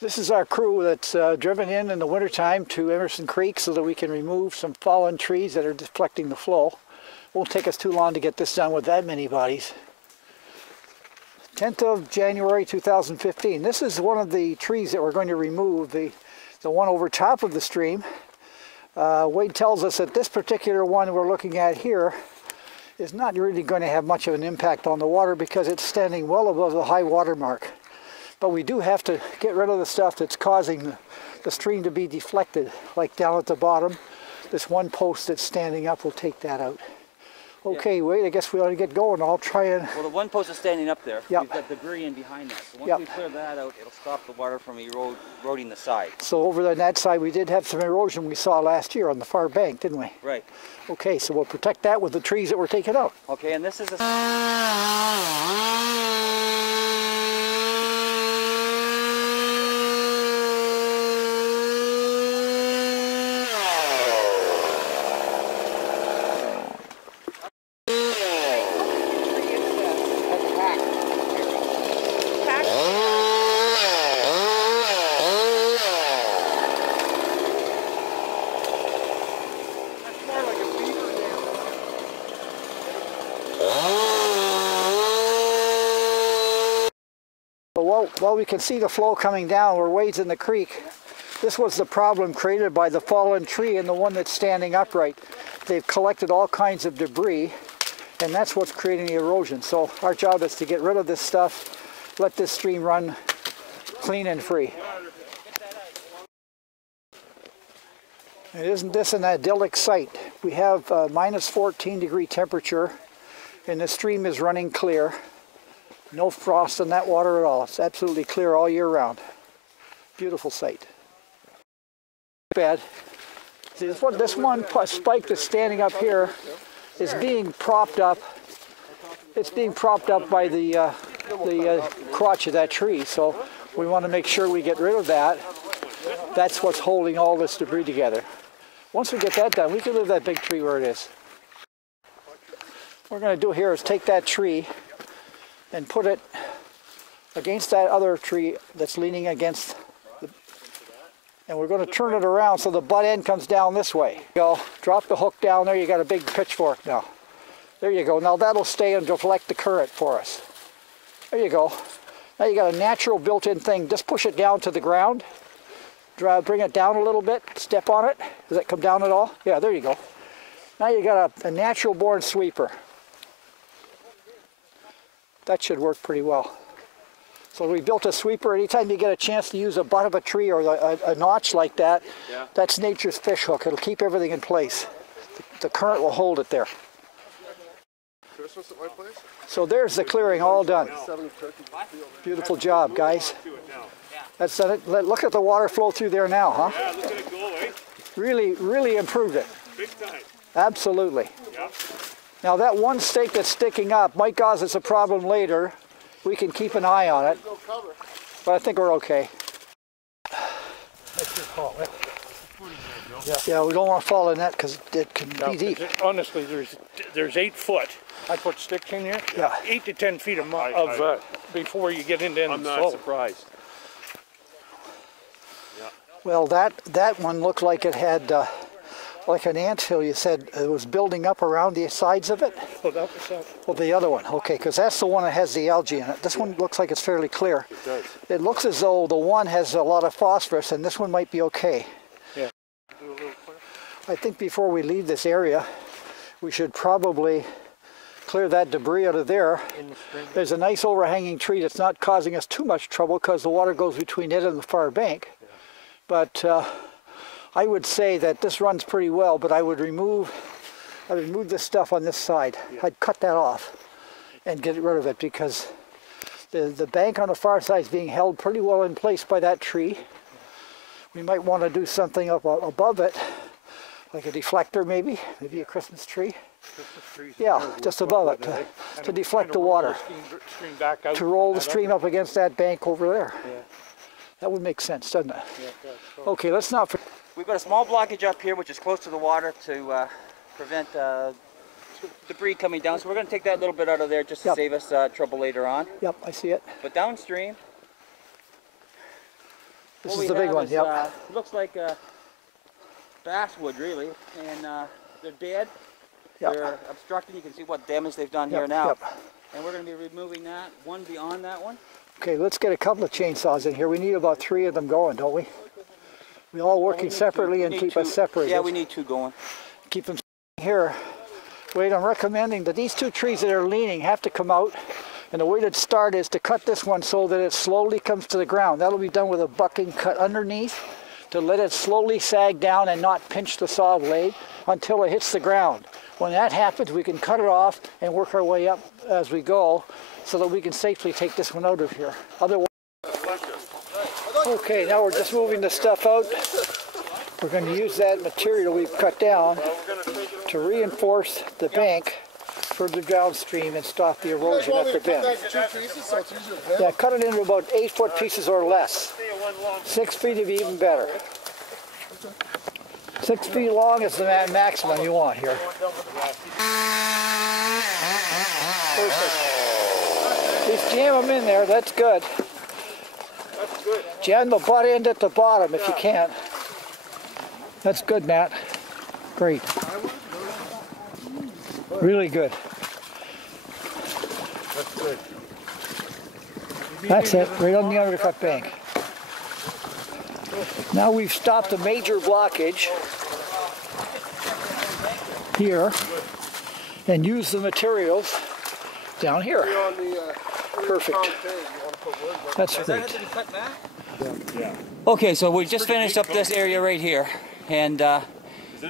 This is our crew that's driven in the wintertime to Emerson Creek so that we can remove some fallen trees that are deflecting the flow. Won't take us too long to get this done with that many bodies. 10th of January 2015. This is one of the trees that we're going to remove, the one over top of the stream. Wade tells us that this particular one we're looking at here is not really going to have much of an impact on the water because it's standing well above the high water mark. But we do have to get rid of the stuff that's causing the stream to be deflected, like down at the bottom. This one post that's standing up will take that out. Okay, Wade, I guess we ought to get going. I'll try and... Well, the one post is standing up there. Yep. We've got debris in behind that. So once we clear that out, it'll stop the water from eroding the side. So over on that side, we did have some erosion we saw last year on the far bank, didn't we? Right. Okay, so we'll protect that with the trees that were taken out. Okay, and this is a... Well, we can see the flow coming down where Wade's in the creek. This was the problem created by the fallen tree and the one that's standing upright. They've collected all kinds of debris, and that's what's creating the erosion. So our job is to get rid of this stuff, let this stream run clean and free. And isn't this an idyllic site? We have minus 14-degree temperature, and the stream is running clear. No frost in that water at all. It's absolutely clear all year round. Beautiful site. Bad. See, this one spike that's standing up here is being propped up. It's being propped up by the crotch of that tree. So we want to make sure we get rid of that. That's what's holding all this debris together. Once we get that done, we can leave that big tree where it is. What we're going to do here is take that tree and put it against that other tree that's leaning against and we're going to turn it around so the butt end comes down this way. Go, drop the hook down there, you got a big pitchfork now. There you go. Now that'll stay and deflect the current for us. There you go. Now you got a natural built-in thing. Just push it down to the ground. Bring it down a little bit, step on it. Does that come down at all? Yeah, there you go. Now you got a natural born sweeper. That should work pretty well. So we built a sweeper. Anytime you get a chance to use a butt of a tree or a notch like that, that's nature's fish hook. It'll keep everything in place. The current will hold it there. So there's the clearing all done. Beautiful job, guys. That's done it. Look at the water flow through there now, huh? Yeah, look at it go, eh? Really improved it. Big time. Absolutely. Yeah. Now that one stake that's sticking up might cause us a problem later. We can keep an eye on it, but I think we're okay. That's your call, eh? Yeah, we don't want to fall in that because it can be deep. Honestly, there's 8 foot. I put sticks in here. Yeah. 8 to 10 feet of before you get into any slope. I'm not surprised. Yeah. Well, that one looked like it had like an anthill. You said it was building up around the sides of it. Oh, that was that. Well, the other one, okay, because that's the one that has the algae in it. This one looks like it's fairly clear. It does. It looks as though the one has a lot of phosphorus, and this one might be okay. Yeah. Do a little clear. I think before we leave this area, we should probably clear that debris out of there. There's a nice overhanging tree that's not causing us too much trouble because the water goes between it and the far bank. Yeah. But I would say that this runs pretty well, but I would remove this stuff on this side. Yeah. I'd cut that off and get rid of it because the bank on the far side is being held pretty well in place by that tree. We might want to do something up above it, like a deflector maybe a Christmas tree. Yeah, just above it to deflect the water, to roll the stream up against that bank over there. Yeah. That would make sense, doesn't it? Yeah, okay, let's not forget. We've got a small blockage up here which is close to the water to prevent debris coming down. So we're going to take that little bit out of there just to save us trouble later on. Yep, I see it. But downstream, This is the big one, yep. Looks like basswood, really, and they're dead. Yep. They're obstructing. You can see what damage they've done here now. And we're going to be removing that, one beyond that one. Okay, let's get a couple of chainsaws in here. We need about 3 of them going, don't we? We all working separately and keep us separated. Yeah, we need 2 going. Keep them here. Wait, I'm recommending that these 2 trees that are leaning have to come out. And the way to start is to cut this one so that it slowly comes to the ground. That'll be done with a bucking cut underneath to let it slowly sag down and not pinch the saw blade until it hits the ground. When that happens, we can cut it off and work our way up as we go so that we can safely take this one out of here. Otherwise, okay, now we're just moving the stuff out. We're going to use that material we've cut down to reinforce the bank further downstream and stop the erosion at the bend. Yeah, cut it into about 8-foot pieces or less. 6 feet would be even better. 6 feet long is the maximum you want here. Perfect. Just jam them in there, that's good. Jam the butt end at the bottom if you can. That's good, Matt. Great. Really good. That's good. That's it, right on the undercut bank. Now we've stopped a major blockage here and used the materials down here. Perfect. That's great. Okay, so we just finished up this area right here, and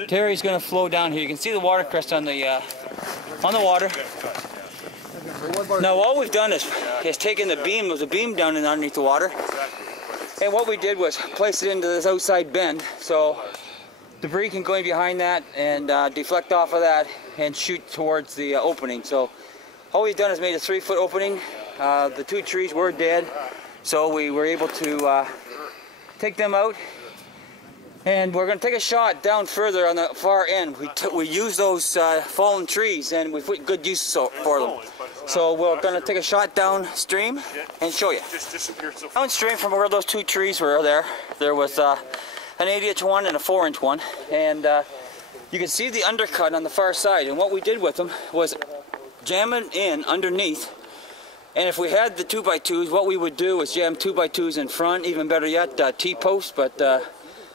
Terry's going to flow down here. You can see the water crest on the water. Now all we've done is taken the beam, there's a beam down in underneath the water, and what we did was place it into this outside bend so debris can go in behind that and deflect off of that and shoot towards the opening. So all we've done is made a 3-foot opening. The 2 trees were dead, so we were able to take them out. And we're going to take a shot down further on the far end. We use those fallen trees and we put good use for them. So we're going to take a shot downstream and show you. Downstream from where those 2 trees were there was an 8-inch one and a 4-inch one. And you can see the undercut on the far side. And what we did with them was jam it in underneath. And if we had the 2x2s, what we would do is jam 2x2s in front, even better yet, T-posts, but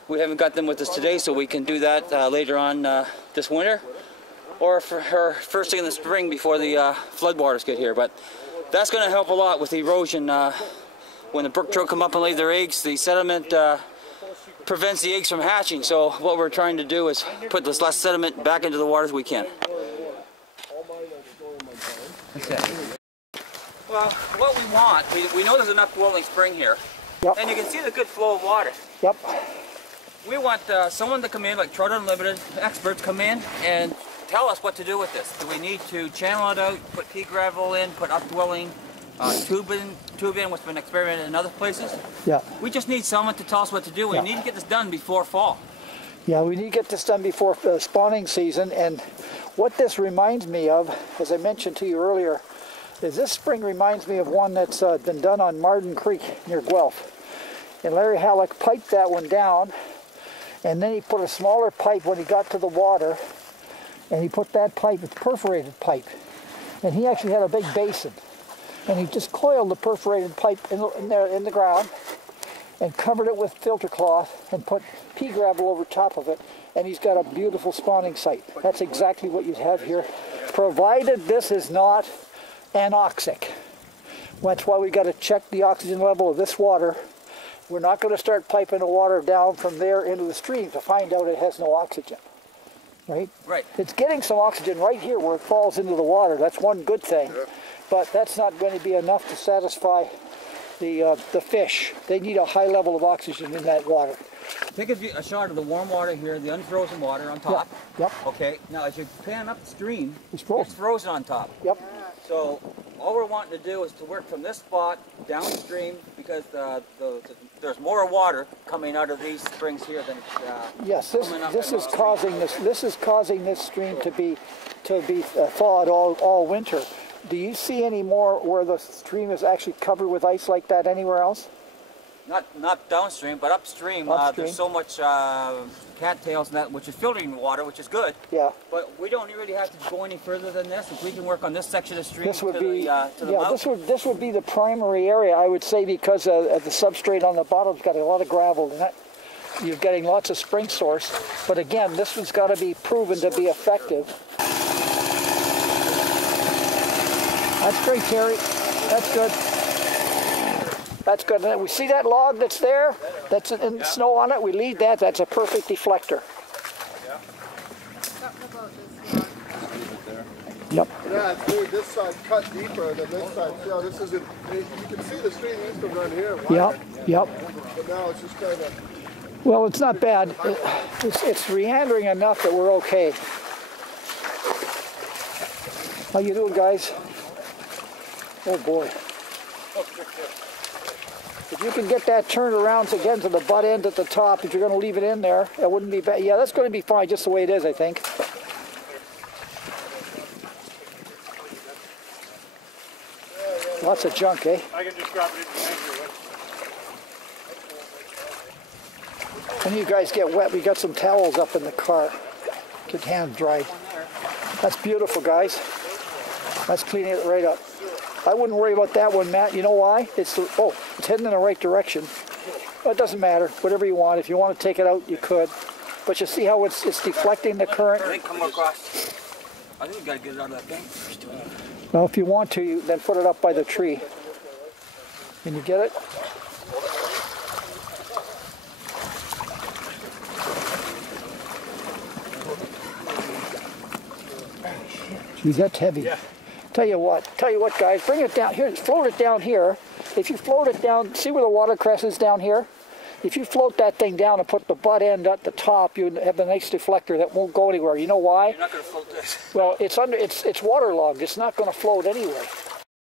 we haven't got them with us today, so we can do that later on this winter, or for first thing in the spring before the floodwaters get here. But that's going to help a lot with erosion. When the brook trout come up and lay their eggs, the sediment prevents the eggs from hatching. So what we're trying to do is put this less sediment back into the water as we can. Well, what we want, we know there's enough dwelling spring here, and you can see the good flow of water. Yep. We want someone to come in, like Trout Unlimited experts, come in and tell us what to do with this. Do we need to channel it out, put pea gravel in, put updwelling, tube in, what's been experimented in other places? Yeah. We just need someone to tell us what to do. We need to get this done before fall. Yeah, we need to get this done before spawning season. And what this reminds me of, as I mentioned to you earlier, is this spring reminds me of one that's been done on Marden Creek near Guelph. And Larry Halleck piped that one down, and then he put a smaller pipe when he got to the water, and he put that pipe, it's perforated pipe, and he actually had a big basin, and he just coiled the perforated pipe in the ground and covered it with filter cloth and put pea gravel over top of it, and he's got a beautiful spawning site. That's exactly what you'd have here, provided this is not anoxic. That's why we got to check the oxygen level of this water. We're not going to start piping the water down from there into the stream to find out it has no oxygen, right? Right. It's getting some oxygen right here where it falls into the water. That's one good thing, but that's not going to be enough to satisfy the fish. They need a high level of oxygen in that water. Take a shot of the warm water here, the unfrozen water on top. Yep. Okay, now as you pan upstream, it's frozen on top. Yep. So all we're wanting to do is to work from this spot downstream, because there's more water coming out of these springs here than yes, this is causing this stream to be thawed all winter. Do you see any more where the stream is actually covered with ice like that anywhere else? not downstream, but upstream. There's so much cattails and that, which is filtering water, which is good. Yeah. But we don't really have to go any further than this. If we can work on this section of the stream This would to be, the mouth. this would be the primary area, I would say, because the substrate on the bottom's got a lot of gravel in it. You're getting lots of spring source, but again, this one's got to be proven to be effective. That's great, Terry. That's good. That's good. And we see that log that's there, that's in snow on it, we leave that, that's a perfect deflector. Yep. Yeah, it's made this side cut deeper than this side. You know, this isn't, you can see the stream used to run here. Wider, Yep. but now it's just kind of... Well, it's not bad. It's rehandering enough that we're okay. How you doing, guys? Oh boy. If you can get that turned around again to the butt end at the top, if you're going to leave it in there, that wouldn't be bad. Yeah, that's going to be fine just the way it is, I think. Lots of junk, eh? I can just drop it in the tank. When you guys get wet, we got some towels up in the car. Get hands dried. That's beautiful, guys. That's cleaning it right up. I wouldn't worry about that one, Matt. You know why? It's heading in the right direction. Well, it doesn't matter. Whatever you want. If you want to take it out, you could. But you see how it's deflecting the current? I think come across. I think we got to get it out of that bank first. Well, if you want to, then put it up by the tree. Can you get it? Geez, that's heavy. Yeah. Tell you what, guys, bring it down here, float it down here. If you float it down, see where the watercress is down here? If you float that thing down and put the butt end at the top, you have a nice deflector that won't go anywhere. You know why? You're not going to float this. Well, it's waterlogged. It's not going to float anyway.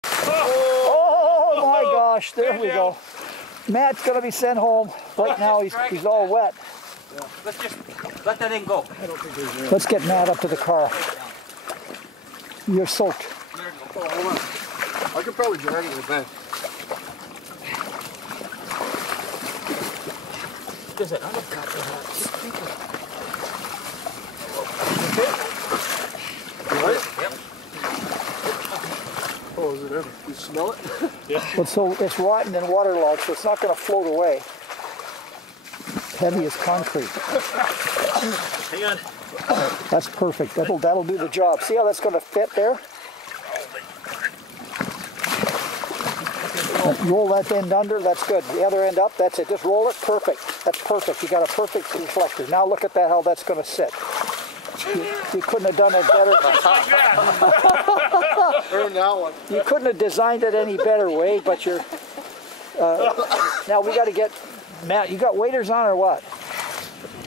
Oh my gosh, there we go. Matt's going to be sent home. Right now he's all wet. Yeah. Let's just let that thing go. Let's get Matt up to the car. You're soaked. Oh, hold on. I could probably drag it in the bank. There's an undercut in that. Right? Yep. Oh, is it in? You smell it? Yeah. But so it's rotten and waterlogged, so it's not going to float away. Heavy as concrete. Hang on. That's perfect. That'll do the job. See how that's going to fit there? Roll that end under. That's good. The other end up. That's it. Just roll it. Perfect. That's perfect. You got a perfect deflector. Now look at that. How that's going to sit. You couldn't have done it better. Earn that one. You couldn't have designed it any better way. But you're. Now we got to get Matt. You got waders on or what?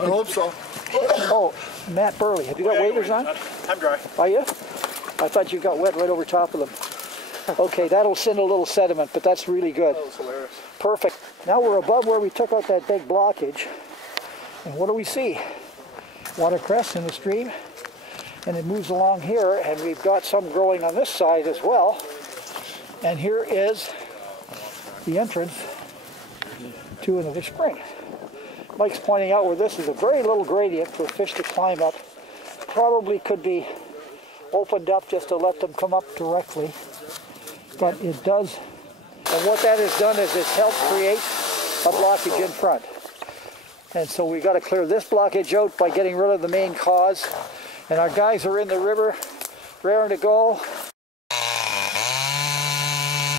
I hope so. Oh, Matt Burley. Have you got waders on? I'm dry. Are you? I thought you got wet right over top of them. Okay, that'll send a little sediment, but that's really good. That was hilarious. Perfect. Now we're above where we took out that big blockage. And what do we see? Watercress in the stream. And it moves along here, and we've got some growing on this side as well. And here is the entrance to another spring. Mike's pointing out where this is a very little gradient for fish to climb up. Probably could be opened up just to let them come up directly. But it does, and what that has done is it's helped create a blockage in front. And so we got to clear this blockage out by getting rid of the main cause. And our guys are in the river, raring to go.